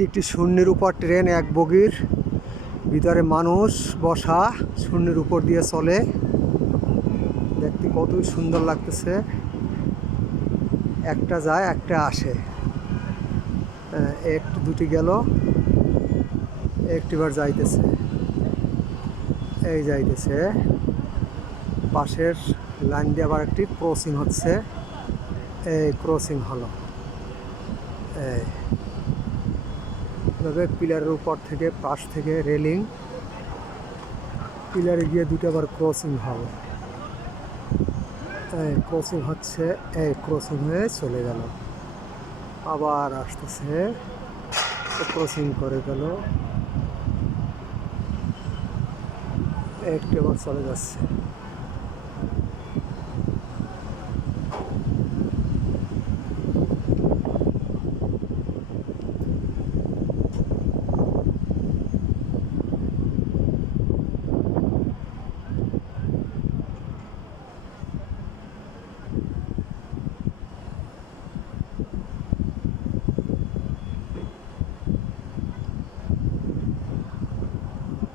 এটি একটি শূন্যের উপর ট্রেন, এক বগির ভিতরে মানুষ বসা, শূন্যের উপর দিয়ে চলে। দেখতে কতই সুন্দর লাগতেছে। একটা যায় একটা আসে, একটু দুটি গেল, একটিবার যাইতেছে, এই যাইতেছে। পাশের লাইন দিয়ে আবার একটি ক্রসিং হচ্ছে, এই ক্রসিং হলো। এইভাবে পিলারের উপর থেকে, পাশ থেকে রেলিং, পিলারে গিয়ে দুটো আবার ক্রসিং হবে। এই ক্রসিং হচ্ছে, এই ক্রসিং হয়ে চলে গেল, আবার আসতেছে, ক্রসিং করে গেল, একটু আবার চলে যাচ্ছে।